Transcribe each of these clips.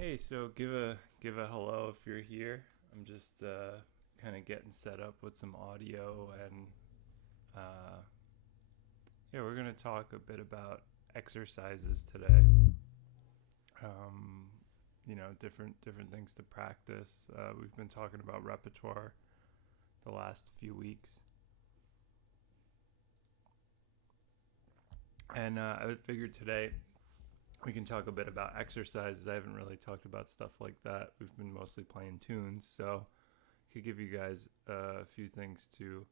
Hey, so give a hello if you're here. I'm just kind of getting set up with some audio, and uh, yeah, we're gonna talk a bit about exercises today. Um, different things to practice. We've been talking about repertoire the last few weeks, and I figured today we can talk a bit about exercises. I haven't really talked about stuff like that. We've been mostly playing tunes, so I could give you guys a few things to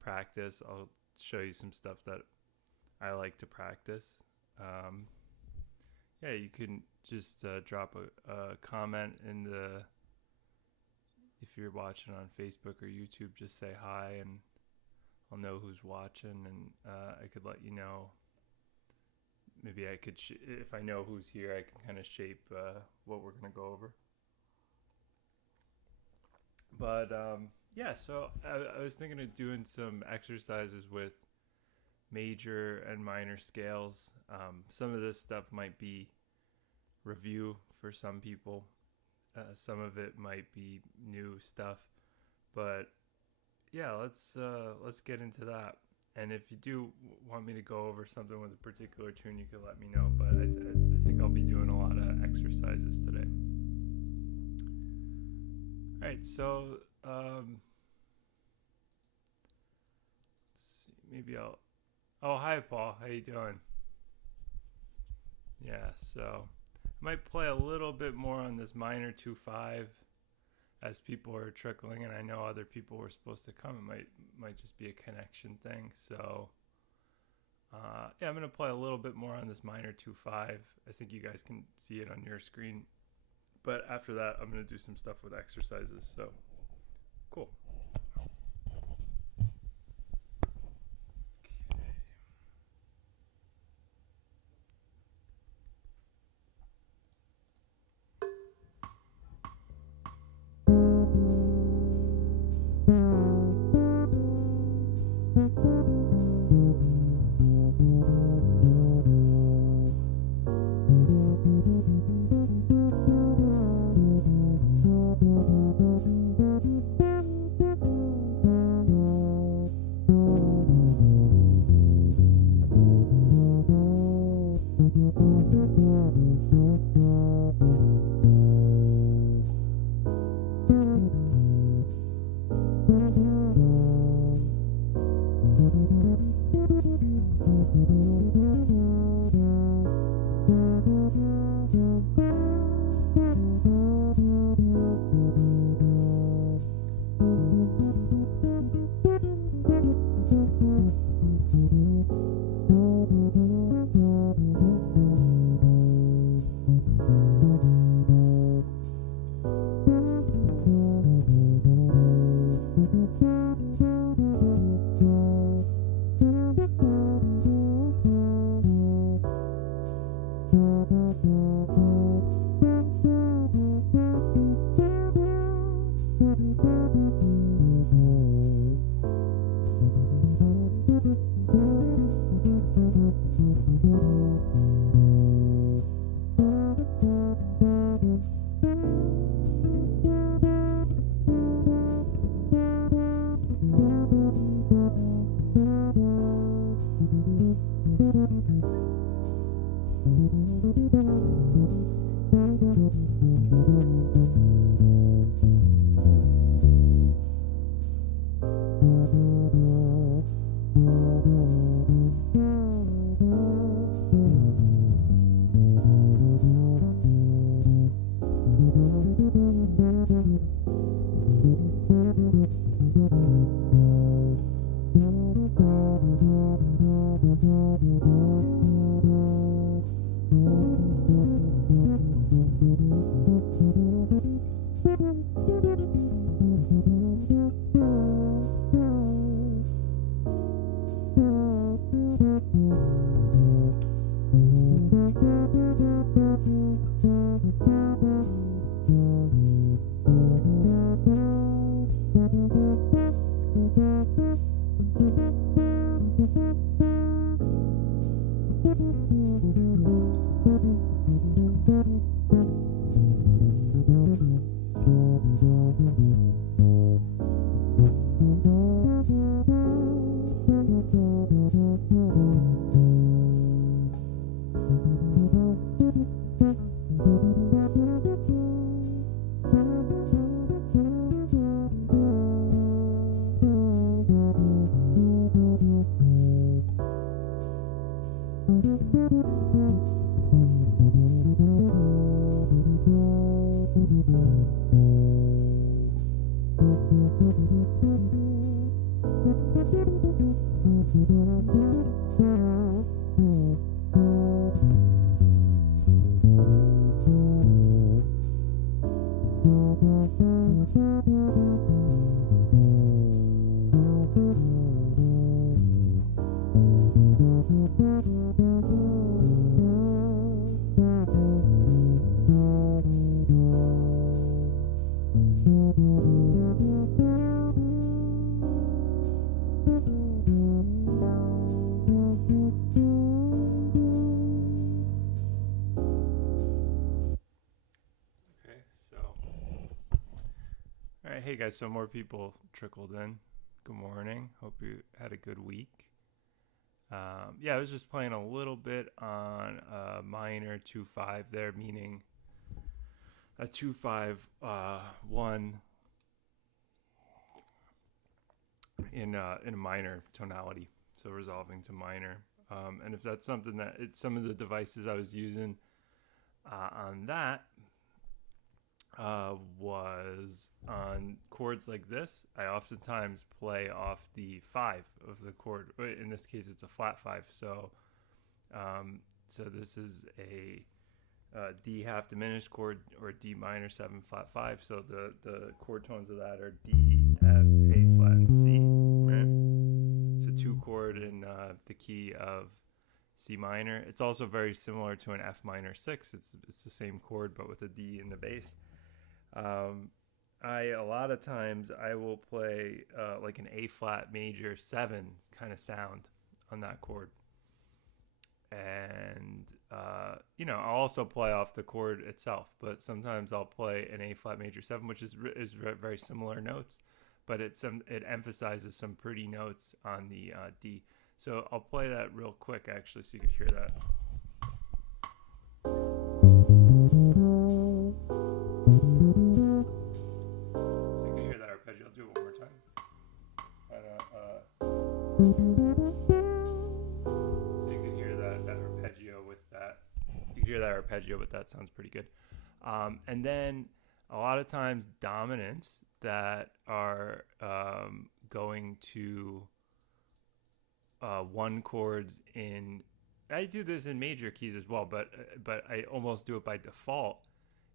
practice. I'll show you some stuff that I like to practice. Yeah, you can just drop a comment in the, if you're watching on Facebook or YouTube, just say hi and I'll know who's watching, and I could let you know. Maybe I could, if I know who's here, I can kind of shape what we're going to go over. But yeah, so I was thinking of doing some exercises with major and minor scales. Some of this stuff might be review for some people. Some of it might be new stuff. But yeah, let's get into that. And if you do want me to go over something with a particular tune, you can let me know. But I think I'll be doing a lot of exercises today. All right, so let's see. Maybe I'll. Oh, hi, Paul. How you doing? Yeah, so I might play a little bit more on this minor 2/5 as people are trickling, and I know other people were supposed to come. It might just be a connection thing. So yeah, I'm gonna play a little bit more on this minor 2/5. I think you guys can see it on your screen. But after that, I'm gonna do some stuff with exercises. So cool. Hey guys, so more people trickled in. Good morning. Hope you had a good week. I was just playing a little bit on a minor 2/5 there, meaning a 2/5 1 in a minor tonality, so resolving to minor. And if that's something that some of the devices I was using on that was on chords like this. I oftentimes play off the 5 of the chord. In this case, it's a flat 5. So this is a D half diminished chord, or D minor 7 flat 5. So the chord tones of that are D, F, A flat, and C. Right? It's a 2 chord in the key of C minor. It's also very similar to an F minor 6. It's the same chord but with a D in the bass. A lot of times I will play like an A flat major 7 kind of sound on that chord, and I'll also play off the chord itself, but sometimes I'll play an A flat major 7, which is very similar notes, but it emphasizes some pretty notes on the D. So I'll play that real quick actually, so you can hear that. I'll do it one more time. So you can hear that arpeggio with that. You can hear that arpeggio, but that sounds pretty good. And then a lot of times dominants that are going to 1 chords in. I do this in major keys as well, but I almost do it by default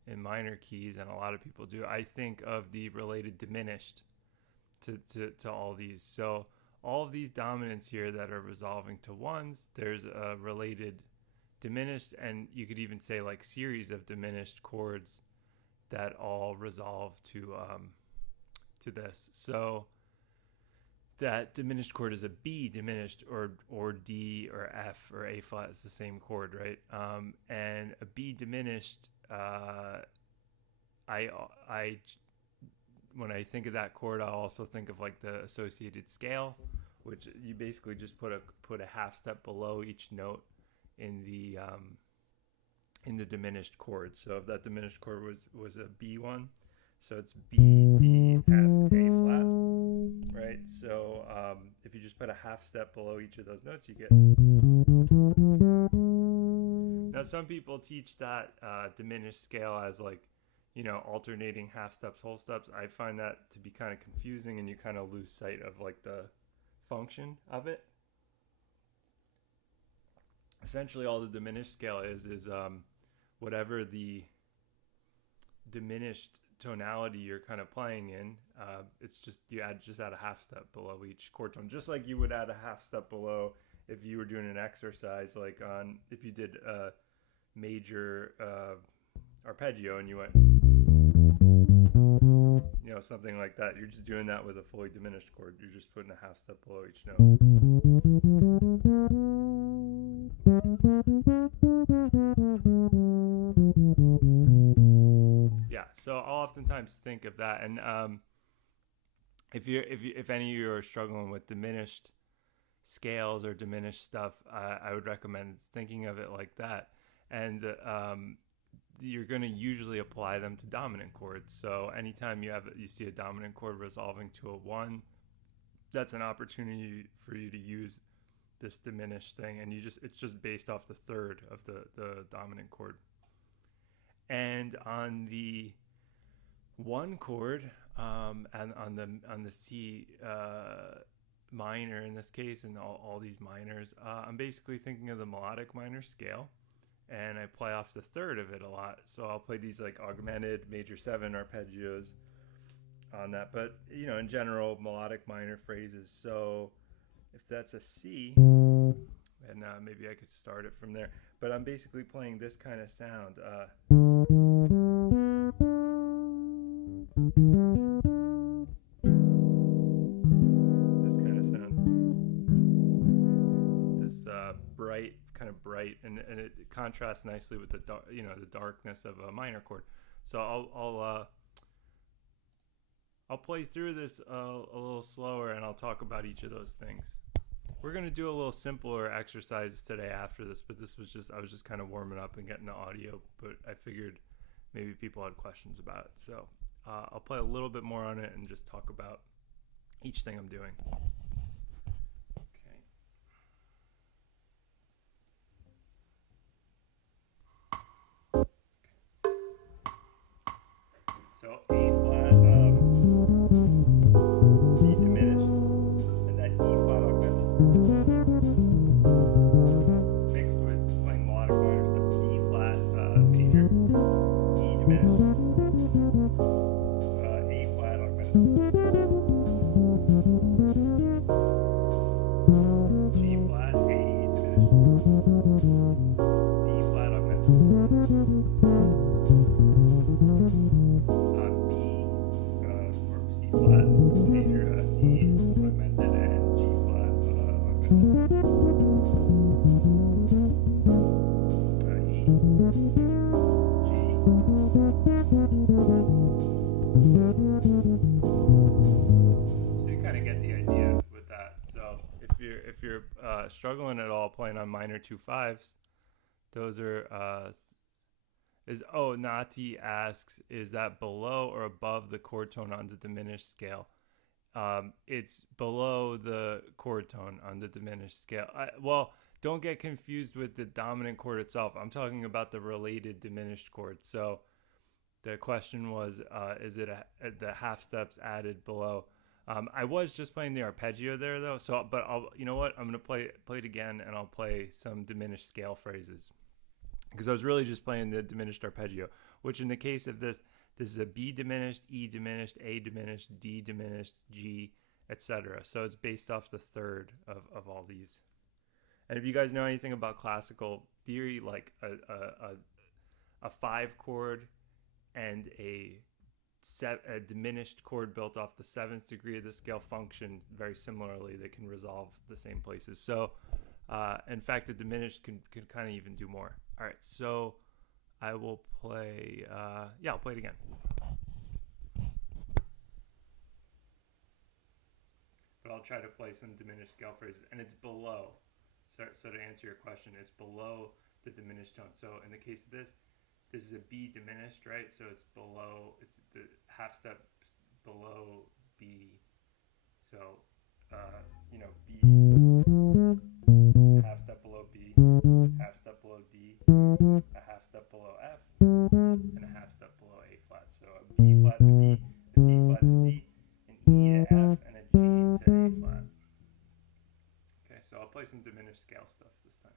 in minor keys, and a lot of people do. I think of the related diminished to all these. So all of these dominants here that are resolving to 1s, there's a related diminished, and you could even say like series of diminished chords that all resolve to this. So that diminished chord is a B diminished, or D or F or A flat is the same chord, right? And a B diminished, when I think of that chord, I'll also think of like the associated scale, which you basically just put a half step below each note in the diminished chord. So if that diminished chord was a B1, so it's B, D, F, A flat, right? So if you just put a half step below each of those notes, you get. Now some people teach that diminished scale as like, alternating half steps, whole steps. I find that to be kind of confusing, and you kind of lose sight of like the function of it. Essentially, all the diminished scale is whatever the diminished tonality you're kind of playing in. It's just you add a half step below each chord tone, just like you would add a half step below if you were doing an exercise, like if you did a major arpeggio and you went, something like that. You're just doing that with a fully diminished chord. You're just putting a half step below each note. Yeah, so I'll oftentimes think of that, and if any of you are struggling with diminished scales or diminished stuff, I would recommend thinking of it like that, and you're going to usually apply them to dominant chords. So anytime you see a dominant chord resolving to a 1, that's an opportunity for you to use this diminished thing, and it's just based off the third of the dominant chord. And on the one chord, and on the C minor in this case, and all these minors, I'm basically thinking of the melodic minor scale, and I play off the third of it a lot. So I'll play these like augmented major 7 arpeggios on that. But in general, melodic minor phrases. So if that's a C, and maybe I could start it from there. But I'm basically playing this kind of sound. This kind of sound. This bright, and it contrasts nicely with the darkness of a minor chord. So I'll play through this a little slower, and I'll talk about each of those things. We're going to do a little simpler exercise today after this, but I was just kind of warming up and getting the audio, but I figured maybe people had questions about it. So I'll play a little bit more on it and just talk about each thing I'm doing. So A flat, B diminished, and then E flat augmented, mixed with playing melodic minor stuff. D flat major, E diminished, A flat augmented, G flat, A diminished, D flat augmented. C flat, major, D augmented, and G flat augmented. E, G. So you kind of get the idea with that. So if you're struggling at all playing on minor 2/5s, those are Nati asks, is that below or above the chord tone on the diminished scale? It's below the chord tone on the diminished scale. Well, don't get confused with the dominant chord itself. I'm talking about the related diminished chord. So the question was, is it the half steps added below? I was just playing the arpeggio there though. So, but you know what? I'm gonna play it again, and I'll play some diminished scale phrases, because I was really just playing the diminished arpeggio, which in the case of this is a B diminished, E diminished, A diminished, D diminished, G, etc. So it's based off the third of all these. And if you guys know anything about classical theory, like a 5 chord and a diminished chord built off the 7th degree of the scale function very similarly. They can resolve the same places. So in fact, the diminished can kind of even do more. All right, so I will play, I'll play it again. But I'll try to play some diminished scale phrases, and it's below. So to answer your question, it's below the diminished tone. So in the case of this is a B diminished, right? So it's below, it's the half step below B. So, B, half step below B, half step below D, a half step below F, and a half step below A flat. So a B flat to B, a D flat to D, an E to F, and a G to A flat. Okay, so I'll play some diminished scale stuff this time.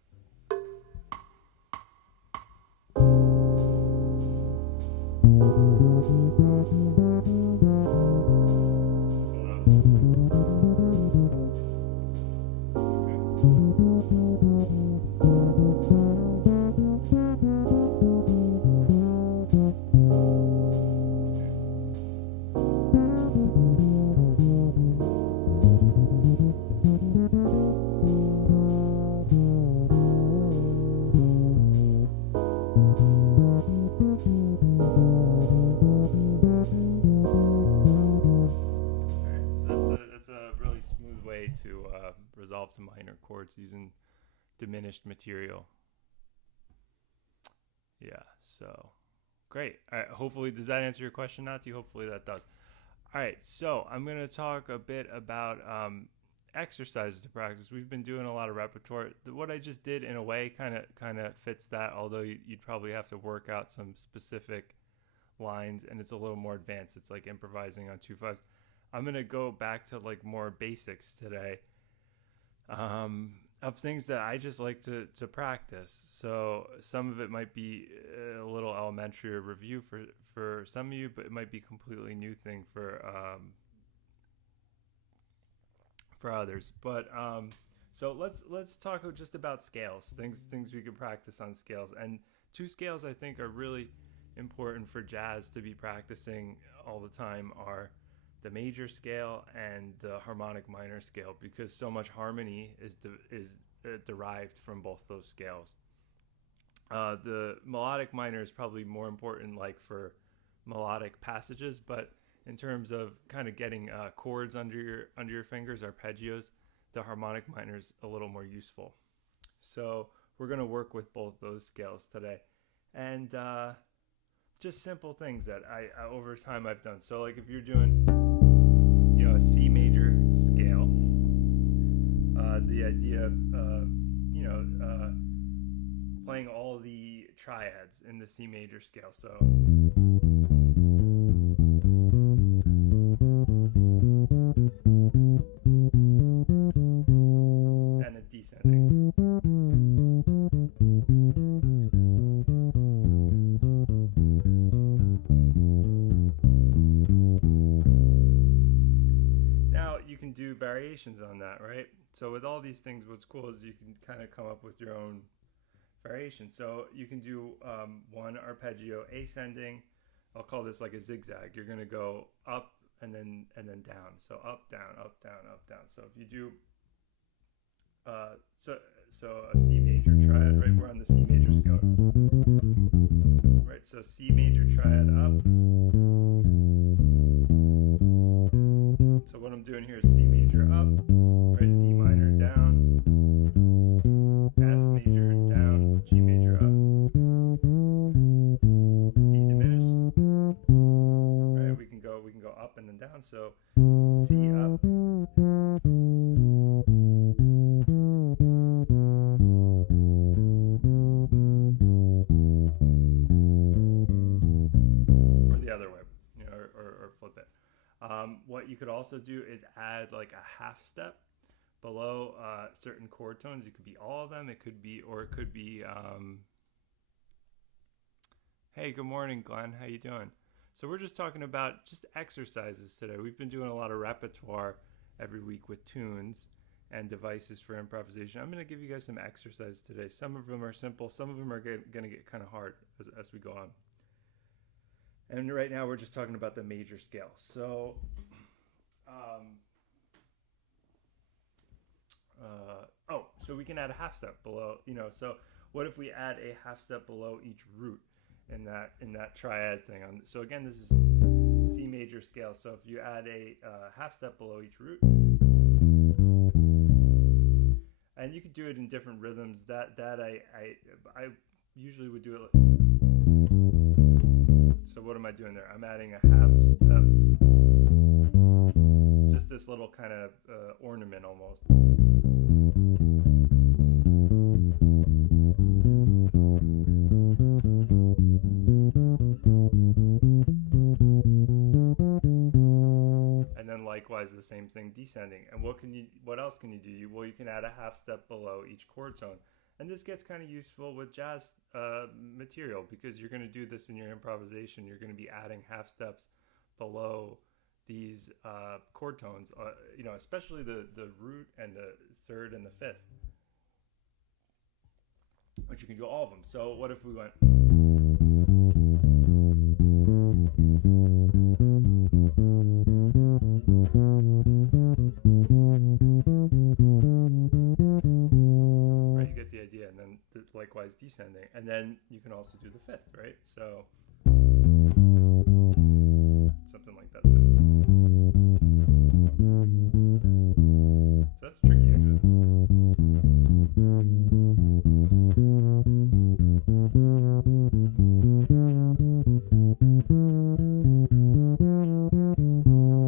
To resolve some minor chords using diminished material. Yeah, so great. All right, hopefully, does that answer your question, Nati? Hopefully that does. All right, so I'm going to talk a bit about exercises to practice. We've been doing a lot of repertoire. What I just did in a way kind of fits that, although you'd probably have to work out some specific lines, and it's a little more advanced. It's like improvising on 2/5. I'm gonna go back to like more basics today, of things that I just like to practice. So some of it might be a little elementary or review for some of you, but it might be a completely new thing for others. But so let's talk just about scales, things we can practice on scales. And 2 scales I think are really important for jazz to be practicing all the time are the major scale and the harmonic minor scale, because so much harmony is derived from both those scales. The melodic minor is probably more important like for melodic passages, but in terms of kind of getting chords under your fingers, arpeggios, the harmonic minor is a little more useful. So we're going to work with both those scales today, and just simple things that I over time I've done. So like if you're doing, you know, a C major scale, the idea of playing all the triads in the C major scale. So and a descending. Now you can do variations on that, right? So with all these things, what's cool is you can kind of come up with your own variation. So you can do one arpeggio ascending. I'll call this like a zigzag. You're going to go up and then down. So up, down, up, down, up, down. So if you do so a C major triad, right? We're on the C major scale, right? So C major triad up. So what I'm doing here is C major up, right? D minor down, F major down, G major up, B diminished, right? We can go up and then down. So C up, or the other way, you know, or flip it. What you could also do is add like a half step below certain chord tones. It could be all of them. It could be, hey, good morning, Glenn. How you doing? So we're just talking about just exercises today. We've been doing a lot of repertoire every week with tunes and devices for improvisation. I'm going to give you guys some exercises today. Some of them are simple. Some of them are going to get kind of hard as we go on. And right now we're just talking about the major scale. So, so we can add a half step below, you know, so what if we add a half step below each root in that triad thing? So again, this is C major scale. So if you add a half step below each root, and you could do it in different rhythms, that I usually would do it like, so what am I doing there? I'm adding a half step, just this little kind of ornament almost. And then likewise the same thing descending. And what else can you do? Well, you can add a half step below each chord tone. And this gets kind of useful with jazz material, because you're going to do this in your improvisation. You're going to be adding half steps below these chord tones, you know, especially the root and the third and the fifth. But you can do all of them. So what if we went... likewise descending, and then you can also do the fifth, right? So something like that. So that's tricky, actually.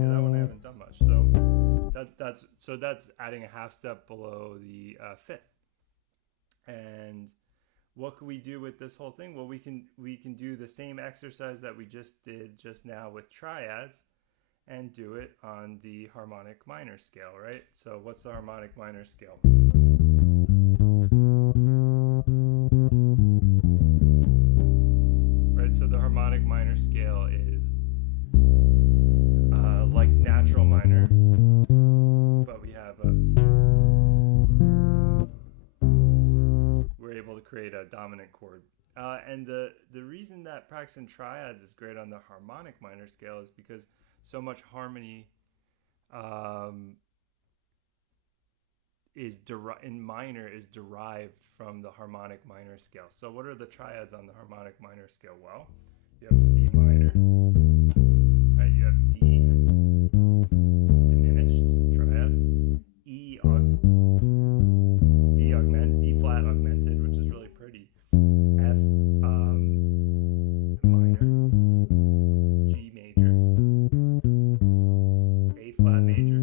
Yeah, that one I haven't done much. So So that's adding a half step below the fifth. And what can we do with this whole thing? Well, we can do the same exercise that we just did just now with triads and do it on the harmonic minor scale, right? So what's the harmonic minor scale? Right, so the harmonic minor scale is like natural minor, but we have we're able to create a dominant chord. And the reason that practicing triads is great on the harmonic minor scale is because so much harmony in minor is derived from the harmonic minor scale. So what are the triads on the harmonic minor scale? Well, you have C minor, right? You have D diminished triad, E flat augmented, which is really pretty, F minor, G major, A flat major,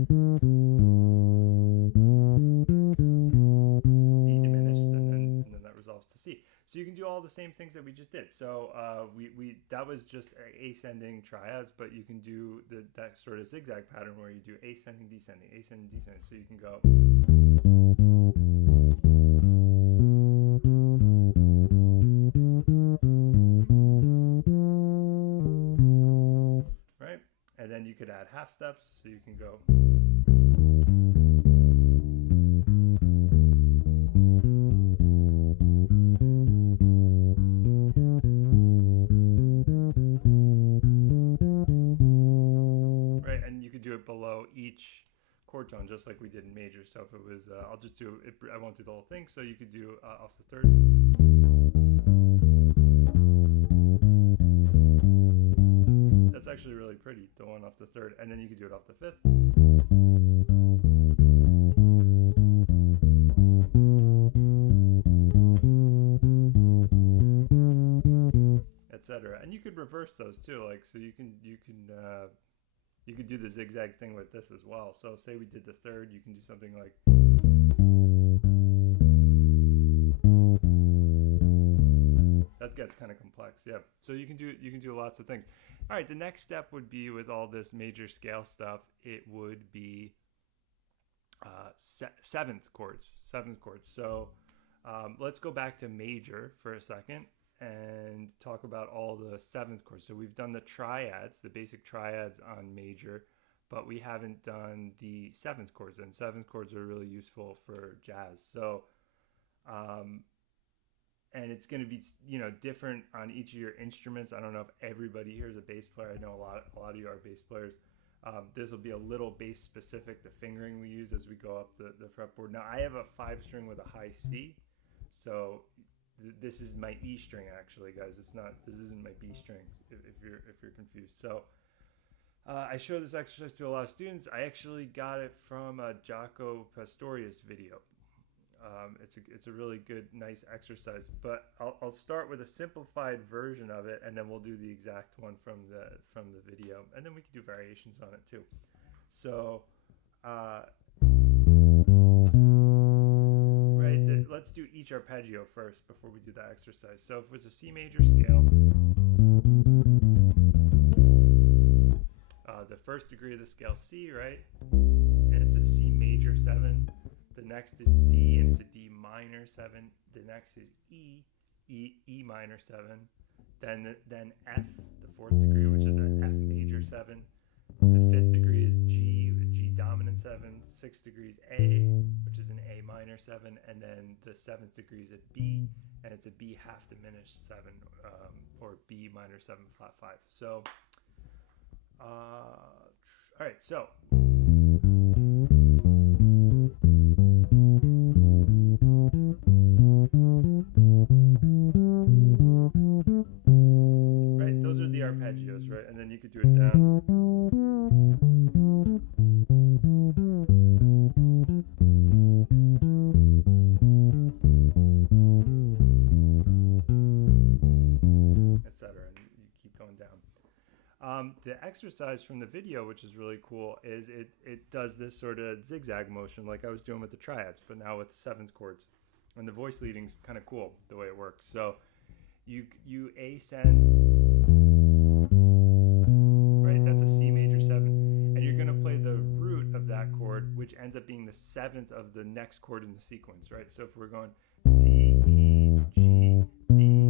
B diminished, and then that resolves to C. So you can do all the same things that we just did. So we that was just ascending triads, but you can do that sort of zigzag pattern where you do ascending, descending, ascending, descending. So you can go. Right? And then you could add half steps, so you can go. Right, and you could do it below each chord tone, just like we did in major. So if it was, I'll just do it, I won't do the whole thing, so you could do off the third. That's actually really pretty, the one off the third, and then you could do it off the fifth. Etc. And you could reverse those too, like, so you could do the zigzag thing with this as well. So say we did the third, you can do something like. That gets kind of complex, yeah. So you can do lots of things. All right, the next step would be with all this major scale stuff. It would be seventh chords. So let's go back to major for a second and talk about all the seventh chords. So we've done the triads, the basic triads on major, but we haven't done the seventh chords, and seventh chords are really useful for jazz. So and it's going to be, different on each of your instruments. I don't know if everybody here is a bass player. I know a lot of you are bass players. This will be a little bass specific, the fingering we use as we go up the fretboard. Now I have a 5-string with a high C, so this is my E string actually, guys. This isn't my B string if you're confused. So I show this exercise to a lot of students. I actually got it from a Jaco Pastorius video. It's a really good, nice exercise, but I'll start with a simplified version of it, and then we'll do the exact one from the video, and then we can do variations on it too. So, let's do each arpeggio first before we do that exercise. So if it was a C major scale, the first degree of the scale C, right, and it's a C major 7. The next is D, and it's a D minor 7. The next is E minor 7. Then F, the 4th degree, which is an F major 7. The 5th degree is G dominant 7. 6th degree is A, which is an A minor 7. And then the 7th degree is a B, and it's a B half diminished 7, or B minor 7 flat 5. So, all right, so. Arpeggios, right? And then you could do it down. Etc. And you keep going down. The exercise from the video, which is really cool, is it does this sort of zigzag motion like I was doing with the Triads, but now with the seventh chords. And the voice leading's kind of cool the way it works. So you ascend, right? That's a C major 7. And you're going to play the root of that chord, which ends up being the 7th of the next chord in the sequence, right? So if we're going C, E, G, B,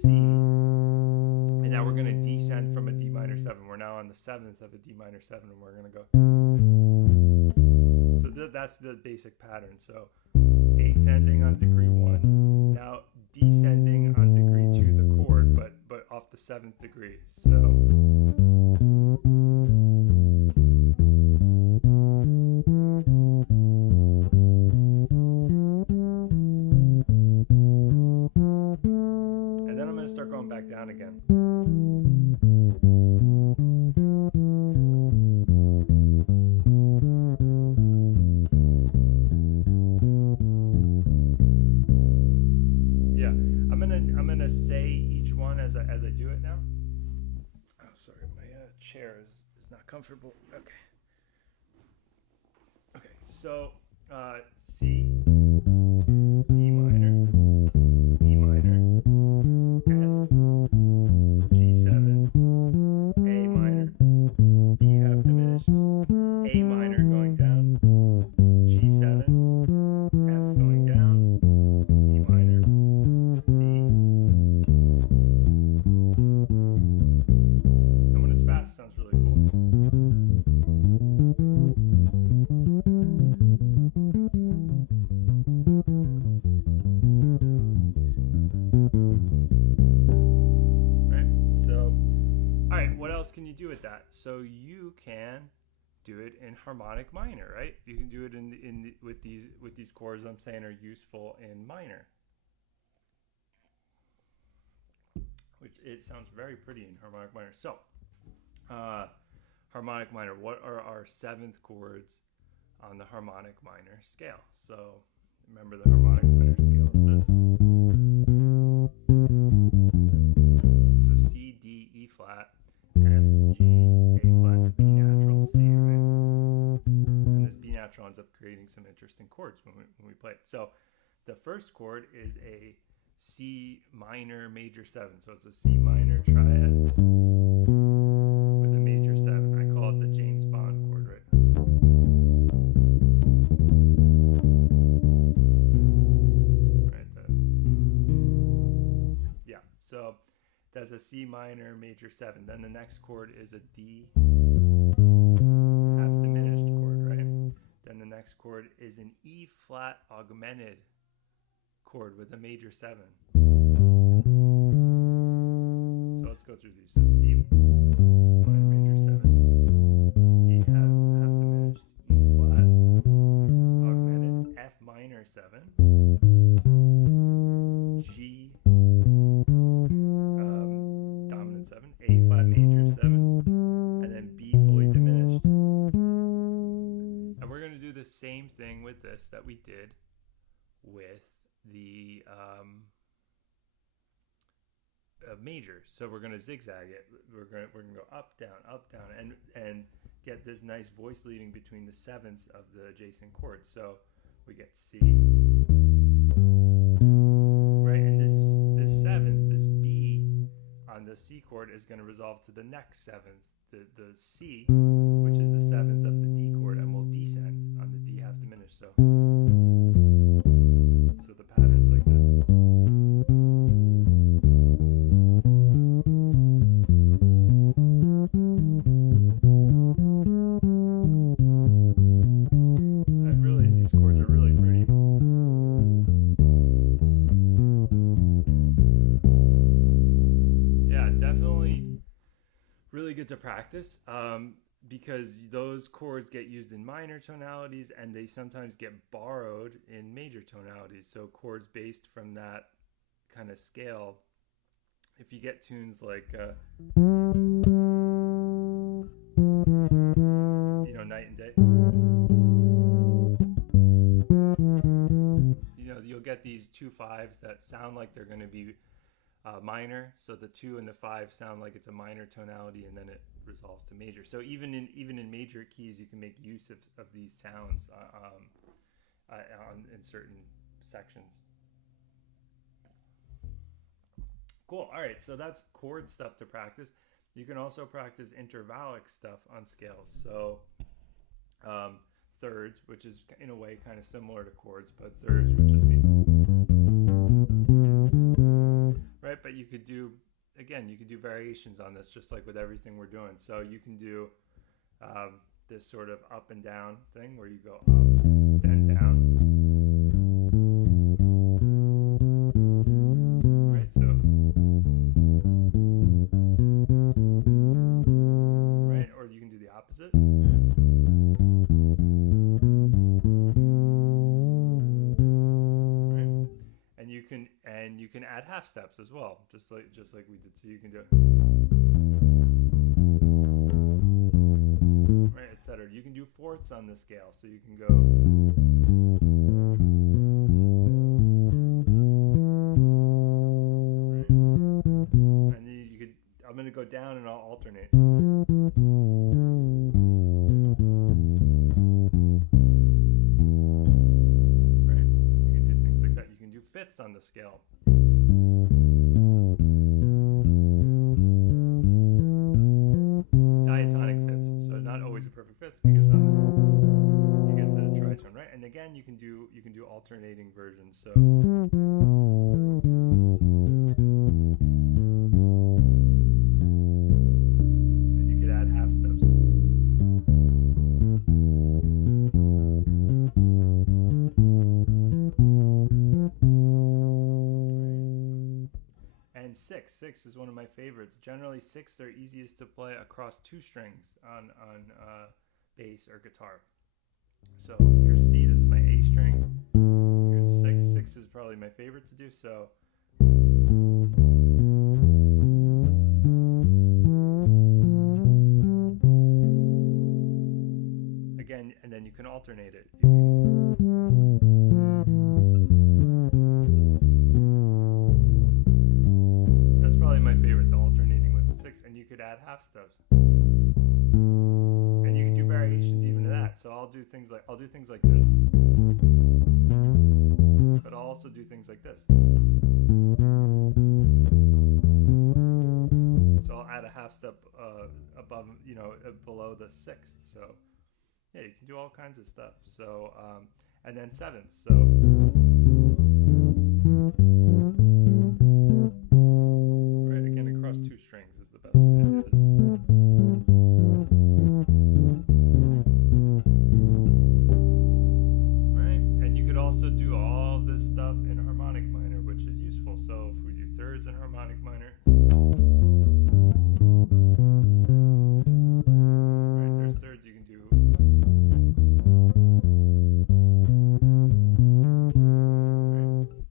C, and now we're going to descend from a D minor 7. We're now on the 7th of a D minor 7, and we're going to go. So that's the basic pattern. So ascending on degree 1, now descending on degree 2, the chord, but off the 7th degree. So and then I'm going to start going back down again. Say each one as I do it now. Oh, sorry, my chair is not comfortable. Okay, so C, D minor, E minor, F, G7, A minor, E half diminished, A minor going down, G7, F going down, E minor, sounds really cool. Right? So, all right, what else can you do with that? So you can do it in harmonic minor, right? You can do it with these chords I'm saying are useful in minor. Which it sounds very pretty in harmonic minor. So, harmonic minor, what are our 7th chords on the harmonic minor scale? So remember the harmonic minor scale is this. So C, D, E flat, F, G, A flat, B natural, C, right? And this B natural ends up creating some interesting chords when we play it. So the first chord is a C minor major 7. So it's a C minor triad with a major 7. I call it the James Bond chord, right? Yeah, so that's a C minor major 7. Then the next chord is a D half diminished chord, right? Then the next chord is an E flat augmented chord with a major 7. So let's go through these. So C minor major 7, D half diminished, E flat augmented, F minor 7, G dominant 7, A flat major 7, and then B fully diminished. And we're going to do the same thing with this that we did with the major. So we're going to zigzag it. We're going to go up down, and get this nice voice leading between the 7ths of the adjacent chords. So we get C, right, and this 7th, this B on the C chord is going to resolve to the next 7th, the C, which is the 7th of the D chord, and we'll descend on the D half diminished. So the pattern's like this. And really, these chords are really pretty. Yeah, definitely really good to practice. Because those chords get used in minor tonalities and they sometimes get borrowed in major tonalities. So chords based from that kind of scale, if you get tunes like, Night and Day, you'll get these 2 5s that sound like they're going to be minor, so the 2 and the 5 sound like it's a minor tonality, and then it resolves to major. So even in major keys, you can make use of these sounds in certain sections. Cool. All right, so that's chord stuff to practice. You can also practice intervallic stuff on scales. So thirds, which is in a way kind of similar to chords, but thirds would just be right. But you could do variations on this, just like with everything we're doing. So you can do this sort of up and down thing where you go up, then down. Right, so right, or you can do the opposite. Right, and you can add half steps as well, just like we did. So you can do right, etc. You can do fourths on the scale, so you can go. Right. And then you could. I'm going to go down, and I'll alternate. Right. You can do things like that. You can do fifths on the scale. Diatonic fifths, so not always a perfect fifth, because you get the tritone, right? And again, you can do alternating versions. So and you could add half steps. And six is one of my favorites. Generally, sixths are easiest to play across 2 strings on bass or guitar. So here's C, this is my A string. Here's 6. 6 is probably my favorite to do. So again, and then you can alternate it. That's probably my favorite, the alternating with the 6, and you could add half steps. And you can do variations even to that. So I'll do things like this. But I'll also do things like this. So I'll add a half step above, below the 6th. So yeah, you can do all kinds of stuff. So and then 7ths. So right, again, across 2 strings is the best way to do this. Right, and you could also do all of this stuff in harmonic minor, which is useful. So if we do thirds in harmonic minor, right, there's thirds you can do.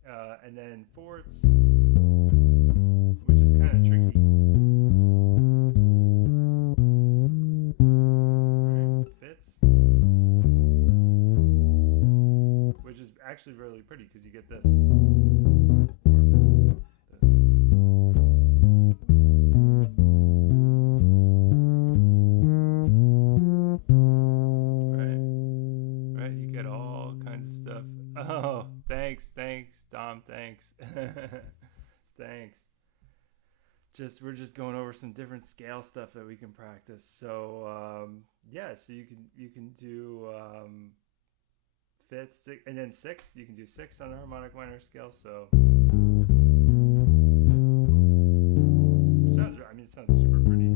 Right, and then fourths, which is kind of tricky. Right, fifths, which is actually really pretty because you get this. Oh, thanks, Dom, thanks. Thanks. We're just going over some different scale stuff that we can practice. So so you can do fifth, sixth, and then sixth. You can do sixth on the harmonic minor scale. So it sounds super pretty.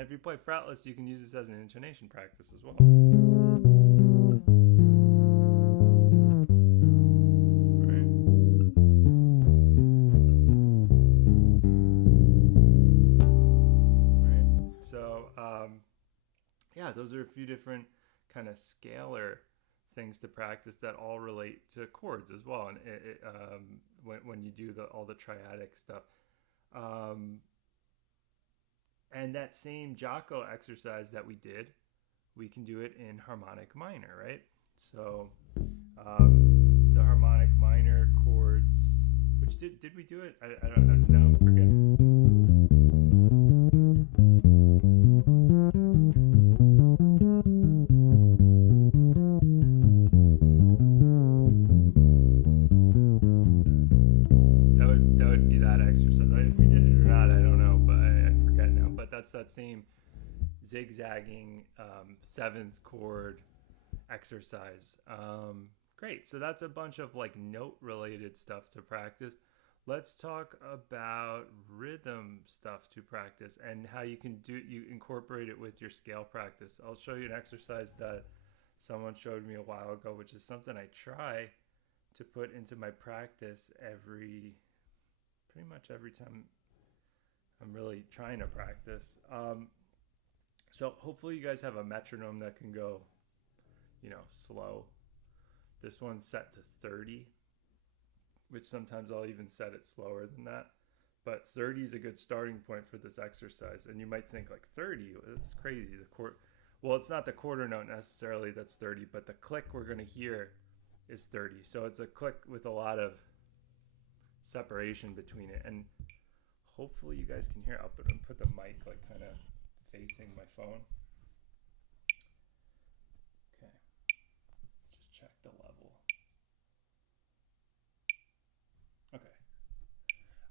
If you play fretless, you can use this as an intonation practice as well. Right. Right. So, those are a few different kind of scalar things to practice that all relate to chords as well. And when you do all the triadic stuff. And that same Jocko exercise that we did we can do it in harmonic minor, right? So the harmonic minor chords, which did we do it? I don't know, I'm forgetting. That would be that exercise. If we did it or not, I don't know, but I forget now. But that's that same zigzagging seventh chord exercise. Great. So that's a bunch of like note related stuff to practice. Let's talk about rhythm stuff to practice and how you incorporate it with your scale practice. I'll show you an exercise that someone showed me a while ago, which is something I try to put into my practice pretty much every time I'm really trying to practice. So hopefully you guys have a metronome that can go, slow. This one's set to 30, which sometimes I'll even set it slower than that. But 30 is a good starting point for this exercise. And you might think like 30, that's crazy. Well, it's not the quarter note necessarily that's 30, but the click we're going to hear is 30. So it's a click with a lot of separation between it. And hopefully you guys can hear. I'll put the mic like kind of facing my phone. Okay. Just check the level. Okay.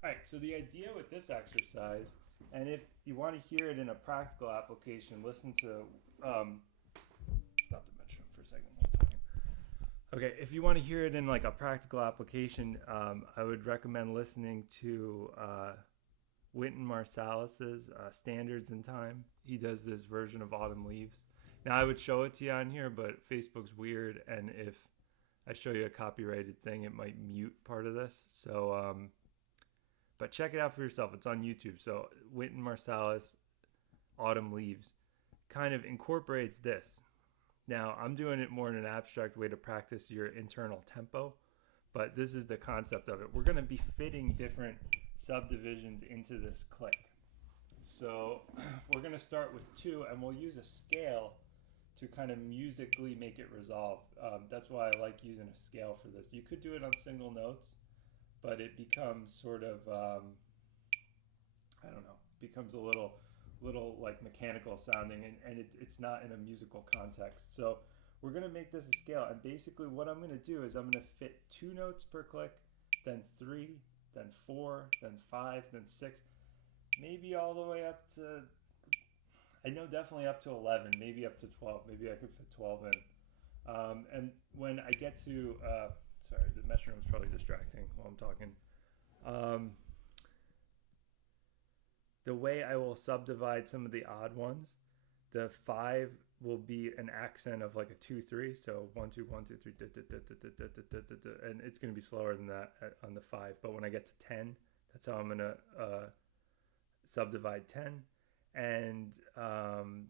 All right, so the idea with this exercise, and if you want to hear it in a practical application, listen to, stop the metronome for a second while I'm talking. Okay, if you want to hear it in like a practical application, I would recommend listening to Wynton Marsalis's Standards in Time. He does this version of Autumn Leaves. Now I would show it to you on here, but Facebook's weird, and if I show you a copyrighted thing, it might mute part of this. So, but check it out for yourself. It's on YouTube. So Wynton Marsalis, Autumn Leaves, kind of incorporates this. Now I'm doing it more in an abstract way to practice your internal tempo, but this is the concept of it. We're going to be fitting different subdivisions into this click. So we're going to start with 2, and we'll use a scale to kind of musically make it resolve. That's why I like using a scale for this. You could do it on single notes, but it becomes sort of, becomes a little like mechanical sounding, and it's not in a musical context. So we're going to make this a scale, and basically what I'm going to do is I'm going to fit 2 notes per click, then 3, then 4, then 5, then 6, maybe all the way up to, I know definitely up to 11, maybe up to 12. Maybe I could fit 12 in. And when I get to, sorry, the metronome's probably distracting while I'm talking. The way I will subdivide some of the odd ones, the 5 will be an accent of like a 2-3. So 1 2 1 2 3, and it's going to be slower than that on the 5. But when I get to 10, that's how I'm going to subdivide 10. And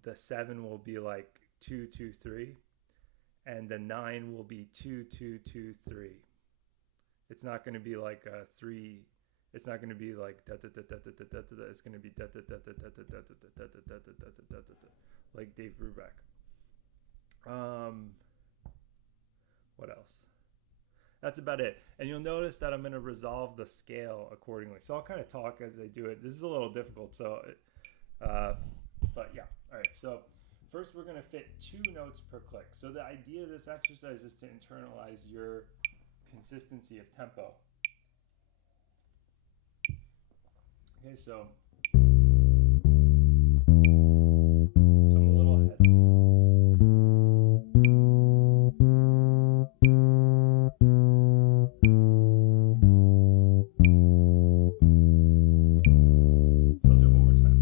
the 7 will be like 2 2 3, and the 9 will be 2 2 2 3. It's not going to be like a 3. It's not going to be like da da da da da da da da. It's going to be da da da da da da da da da da da da da, like Dave Brubeck. What else? That's about it. And you'll notice that I'm going to resolve the scale accordingly. So I'll kind of talk as I do it. This is a little difficult, so but yeah. All right. So first we're going to fit 2 notes per click. So the idea of this exercise is to internalize your consistency of tempo. Okay, so I'm a little ahead. So I'll do it one more time.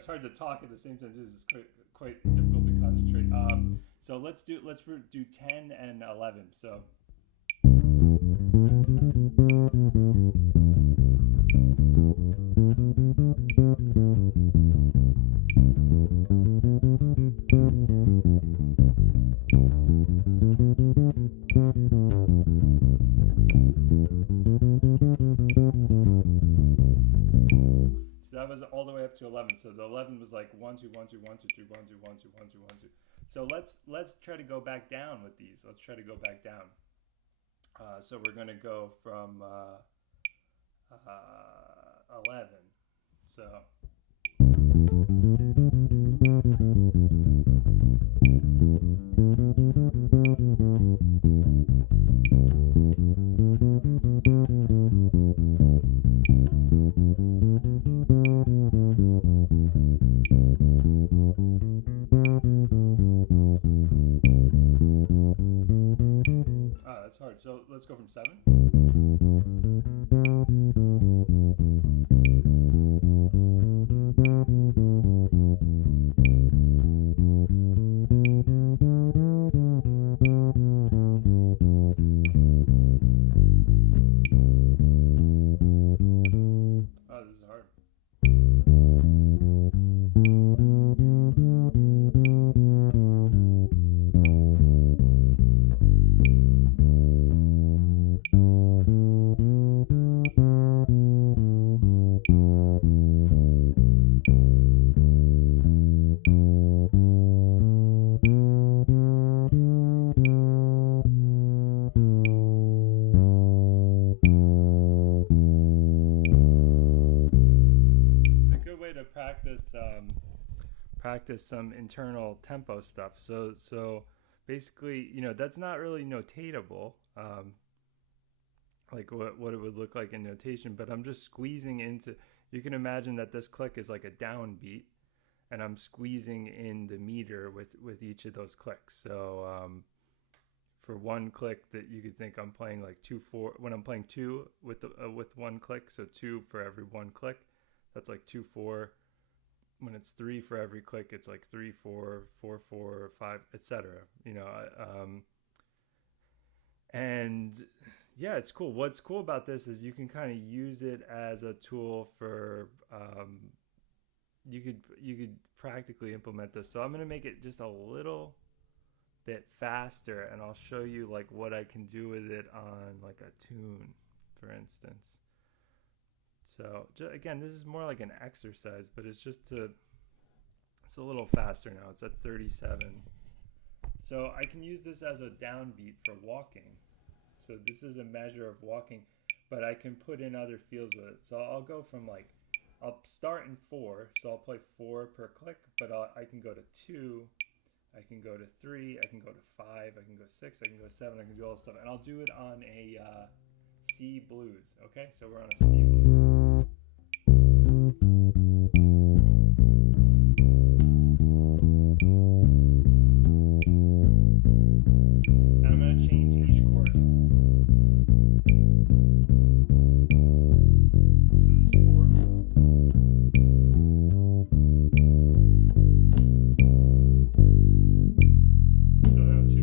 sorry, it's hard to talk at the same time. It's quite difficult to concentrate. So let's do 10 and 11. So. That was all the way up to 11. So the 11 was like 1 2 1 2 1 2 3 1 2 1 2 1 2 1 2. So let's try to go back down with these. Let's try to go back down. So we're going to go from 11. So. That's hard. So let's go from 7. Oh, this is hard. Practice some internal tempo stuff. So basically, that's not really notatable, like what it would look like in notation, but I'm just squeezing into, you can imagine that this click is like a downbeat, and I'm squeezing in the meter with each of those clicks. So for one click, that you could think I'm playing like 2/4 when I'm playing 2 with one click, so 2 for every one click, that's like 2/4. When it's 3 for every click, it's like 3/4, 4/4, 5, etc. And yeah, it's cool. What's cool about this is you can kind of use it as a tool for you could practically implement this. So I'm going to make it just a little bit faster, and I'll show you like what I can do with it on like a tune, for instance. So again, this is more like an exercise, but it's a little faster now. It's at 37. So I can use this as a downbeat for walking. So this is a measure of walking, but I can put in other feels with it. So I'll go from I'll start in 4, so I'll play 4 per click, but I can go to 2, I can go to 3, I can go to 5, I can go 6, I can go 7, I can do all this stuff, and I'll do it on a C blues. Okay, so we're on a C blues. And I'm going to change each chorus. So this is 4. So now 2.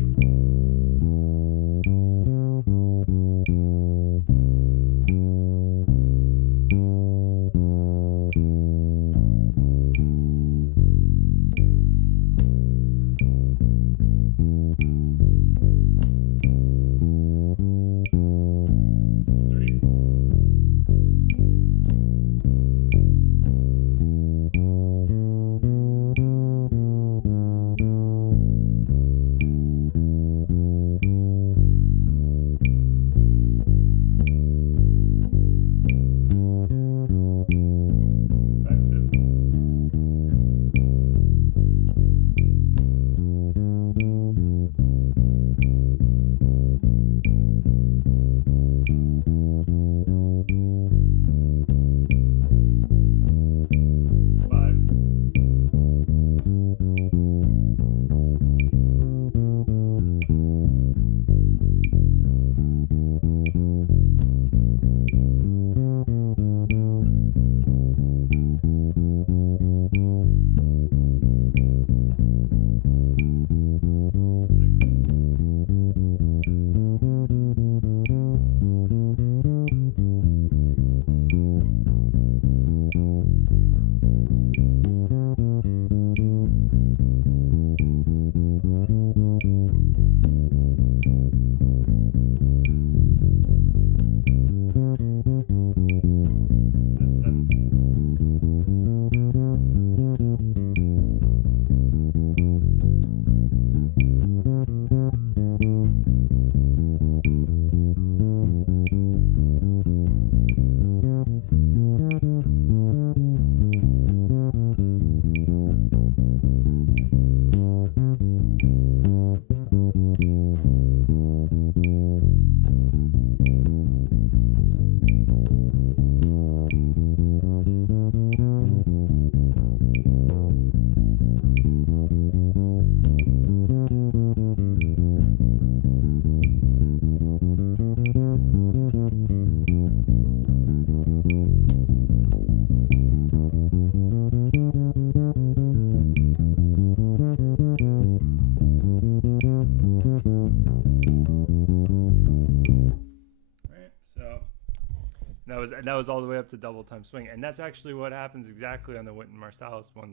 that was all the way up to double time swing, and that's actually what happens exactly on the Wynton Marsalis one.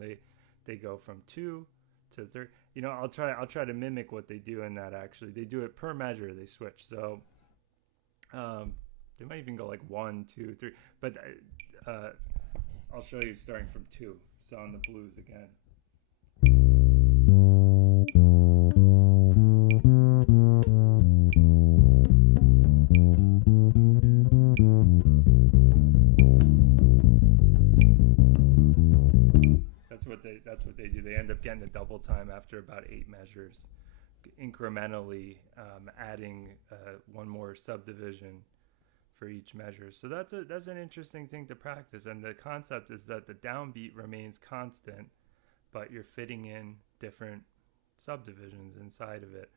They go from 2 to 3. You know, I'll try to mimic what they do in that. Actually, they do it per measure. They switch. So they might even go like 1, 2, 3. But I'll show you starting from 2. So on the blues again. That's what they do. They end up getting a double time after about 8 measures, incrementally adding one more subdivision for each measure. So that's an interesting thing to practice. And the concept is that the downbeat remains constant, but you're fitting in different subdivisions inside of it.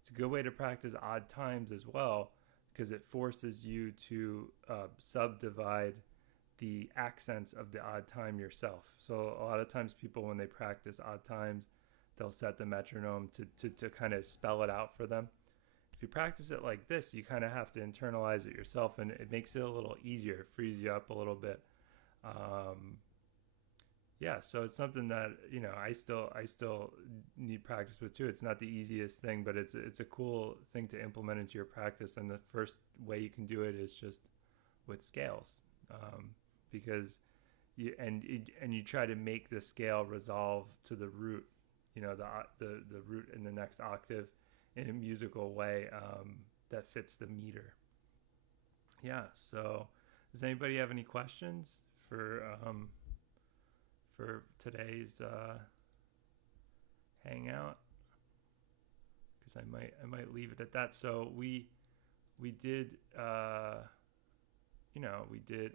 It's a good way to practice odd times as well, because it forces you to subdivide the accents of the odd time yourself. So a lot of times people, when they practice odd times, they'll set the metronome to kind of spell it out for them. If you practice it like this, you kind of have to internalize it yourself, and it makes it a little easier. It frees you up a little bit. Yeah, so it's something that, you know, I still need practice with too. It's not the easiest thing, but it's a cool thing to implement into your practice. And the first way you can do it is just with scales. Because you try to make the scale resolve to the root, you know, the root in the next octave in a musical way that fits the meter. Yeah. So, does anybody have any questions for today's hangout? Because I might leave it at that. So we did.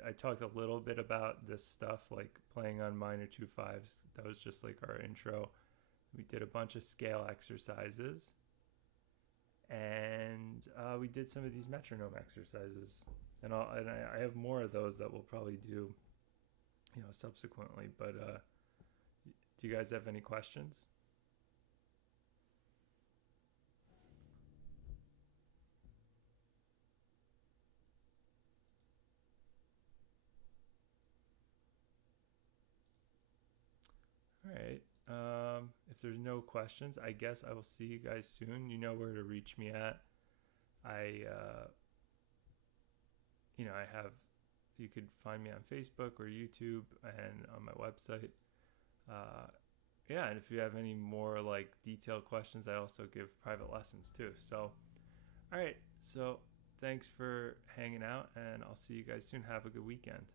I talked a little bit about this stuff, like playing on minor 2/5s. That was just like our intro. We did a bunch of scale exercises, and we did some of these metronome exercises, and I have more of those that we'll probably do, you know, subsequently. But do you guys have any questions? All right. If there's no questions, I guess I will see you guys soon. You know where to reach me at. You could find me on Facebook or YouTube and on my website. And if you have any more like detailed questions, I also give private lessons too. So, all right. So thanks for hanging out, and I'll see you guys soon. Have a good weekend.